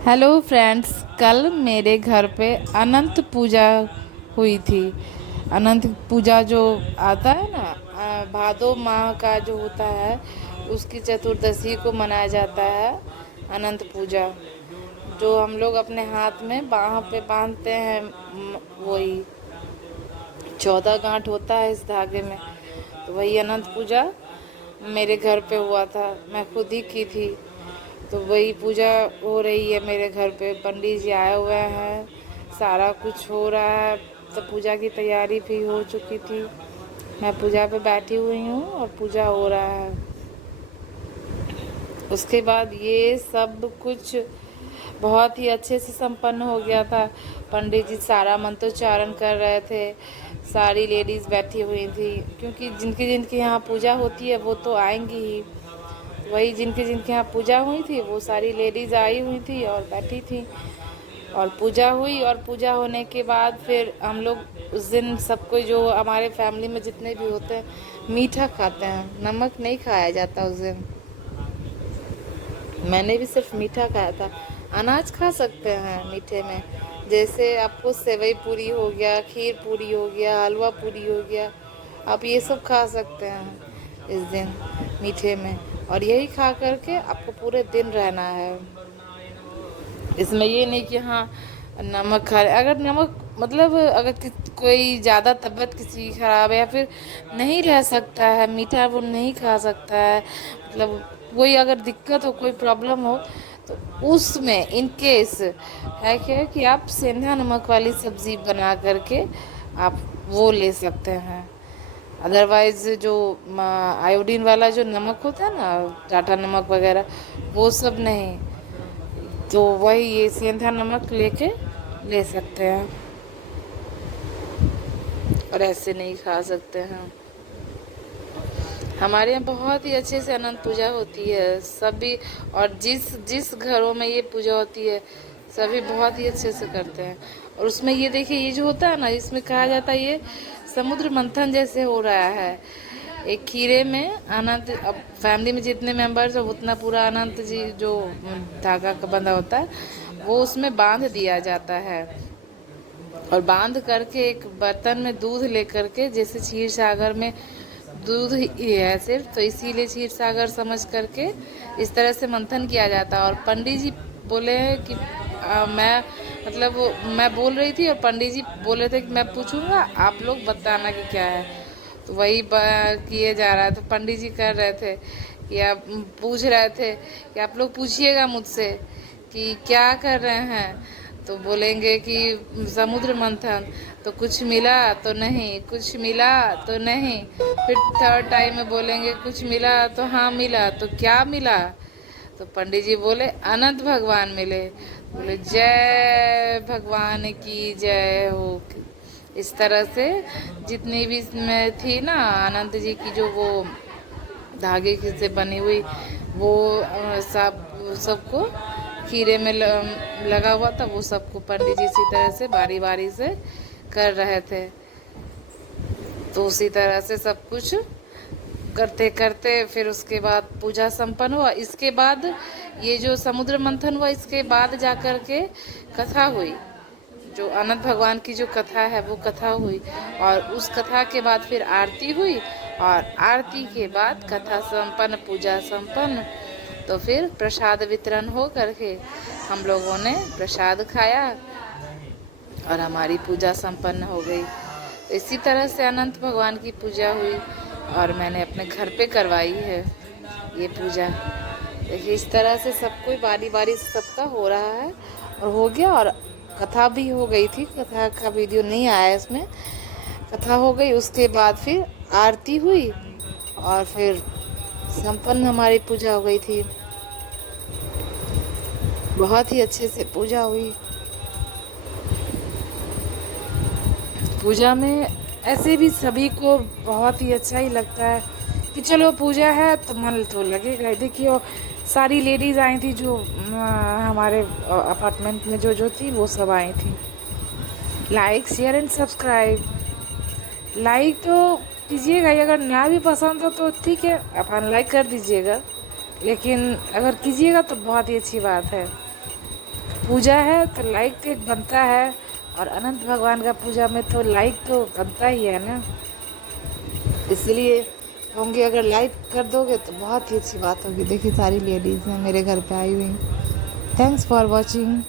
Hello friends, कल मेरे घर पे अनंत पूजा हुई थी। अनंत पूजा जो आता है ना, भादो माह का जो होता है, उसकी चतुर्दशी को मनाया जाता है अनंत पूजा। जो हम लोग अपने हाथ में बाह पे बांधते हैं, वही 14 गांठ होता है इस धागे में। तो वही अनंत पूजा मेरे घर पे हुआ था, मैं खुद ही की थी। तो वही पूजा हो रही है मेरे घर पे, पंडित जी आए हुए हैं, सारा कुछ हो रहा है। तो पूजा की तैयारी भी हो चुकी थी, मैं पूजा पे बैठी हुई हूँ और पूजा हो रहा है। उसके बाद ये सब कुछ बहुत ही अच्छे से संपन्न हो गया था। पंडित जी सारा मंत्रोच्चारण कर रहे थे, सारी लेडीज़ बैठी हुई थी, क्योंकि जिनकी जिनकी यहाँ पूजा होती है वो तो आएंगी ही। वही जिनके जिनके यहाँ पूजा हुई थी वो सारी लेडीज़ आई हुई थी और बैठी थी, और पूजा हुई। और पूजा होने के बाद फिर हम लोग उस दिन सबको, जो हमारे फैमिली में जितने भी होते हैं, मीठा खाते हैं, नमक नहीं खाया जाता उस दिन। मैंने भी सिर्फ मीठा खाया था। अनाज खा सकते हैं मीठे में, जैसे आपको सेवई पूरी हो गया, खीर पूरी हो गया, हलवा पूरी हो गया, आप ये सब खा सकते हैं इस दिन मीठे में। और यही खा करके आपको पूरे दिन रहना है। इसमें ये नहीं कि हाँ नमक खा रहे, अगर नमक मतलब अगर कोई ज़्यादा तबीयत किसी की ख़राब है या फिर नहीं रह सकता है मीठा, वो नहीं खा सकता है, मतलब कोई अगर दिक्कत हो, कोई प्रॉब्लम हो, तो उसमें इन केस है क्या कि आप सेंधा नमक वाली सब्ज़ी बना करके आप वो ले सकते हैं। अदरवाइज़ जो आयोडीन वाला जो नमक होता है ना, टाटा नमक वगैरह, वो सब नहीं। तो वही ये सेंधा नमक लेके ले सकते हैं, और ऐसे नहीं खा सकते हैं। हमारे यहाँ बहुत ही अच्छे से अनंत पूजा होती है सभी, और जिस जिस घरों में ये पूजा होती है सभी बहुत ही अच्छे से करते हैं। और उसमें ये देखिए, ये जो होता है ना, इसमें कहा जाता है ये समुद्र मंथन जैसे हो रहा है। एक खीरे में अनंत, अब फैमिली में जितने मेंबर्स हैं उतना पूरा अनंत जी जो धागा का बंधा होता है वो उसमें बांध दिया जाता है। और बांध करके एक बर्तन में दूध लेकर के, जैसे क्षीर सागर में दूध ही है सिर्फ, तो इसीलिए क्षीर सागर समझ करके इस तरह से मंथन किया जाता है। और पंडित जी बोले हैं कि मैं मतलब मैं बोल रही थी और पंडित जी बोले थे कि मैं पूछूंगा, आप लोग बताना कि क्या है। तो वही किए जा रहा है। तो पंडित जी कर रहे थे कि आप पूछ रहे थे कि आप लोग पूछिएगा मुझसे कि क्या कर रहे हैं। तो बोलेंगे कि समुद्र मंथन, तो कुछ मिला तो नहीं, कुछ मिला तो नहीं। फिर थर्ड टाइम में बोलेंगे कुछ मिला तो हाँ मिला, तो क्या मिला। तो पंडित जी बोले अनंत भगवान मिले। बोले जय भगवान की जय हो। इस तरह से जितनी भी इसमें थी ना अनंत जी की, जो वो धागे से बनी हुई, वो सब सबको खीरे में लगा हुआ था, वो सबको पंडित जी इसी तरह से बारी बारी से कर रहे थे। तो उसी तरह से सब कुछ करते करते फिर उसके बाद पूजा संपन्न हुआ। इसके बाद ये जो समुद्र मंथन हुआ, इसके बाद जा कर के कथा हुई, जो अनंत भगवान की जो कथा है वो कथा हुई। और उस कथा के बाद फिर आरती हुई, और आरती के बाद कथा संपन्न, पूजा संपन्न। तो फिर प्रसाद वितरण हो करके हम लोगों ने प्रसाद खाया और हमारी पूजा संपन्न हो गई। तो इसी तरह से अनंत भगवान की पूजा हुई, और मैंने अपने घर पे करवाई है ये पूजा। देखिए इस तरह से सब कोई बारी बारी से सबका हो रहा है और हो गया। और कथा भी हो गई थी, कथा का वीडियो नहीं आया इसमें। कथा हो गई, उसके बाद फिर आरती हुई और फिर संपन्न हमारी पूजा हो गई थी। बहुत ही अच्छे से पूजा हुई। पूजा में ऐसे भी सभी को बहुत ही अच्छा ही लगता है कि चलो पूजा है तो मन तो लगेगा ही। देखिए सारी लेडीज़ आई थी, जो हमारे अपार्टमेंट में जो जो थी वो सब आई थी। Like share and subscribe, like तो कीजिएगा ही, अगर नया भी पसंद हो तो ठीक है आप अनलाइक कर दीजिएगा, लेकिन अगर कीजिएगा तो बहुत ही अच्छी बात है। पूजा है तो लाइक तो एक बनता है, और अनंत भगवान का पूजा में तो लाइक तो बनता ही है ना। इसलिए होंगे, अगर लाइक कर दोगे तो बहुत ही अच्छी बात होगी। देखिए सारी लेडीज़ हैं मेरे घर पे आई हुई। Thanks for watching.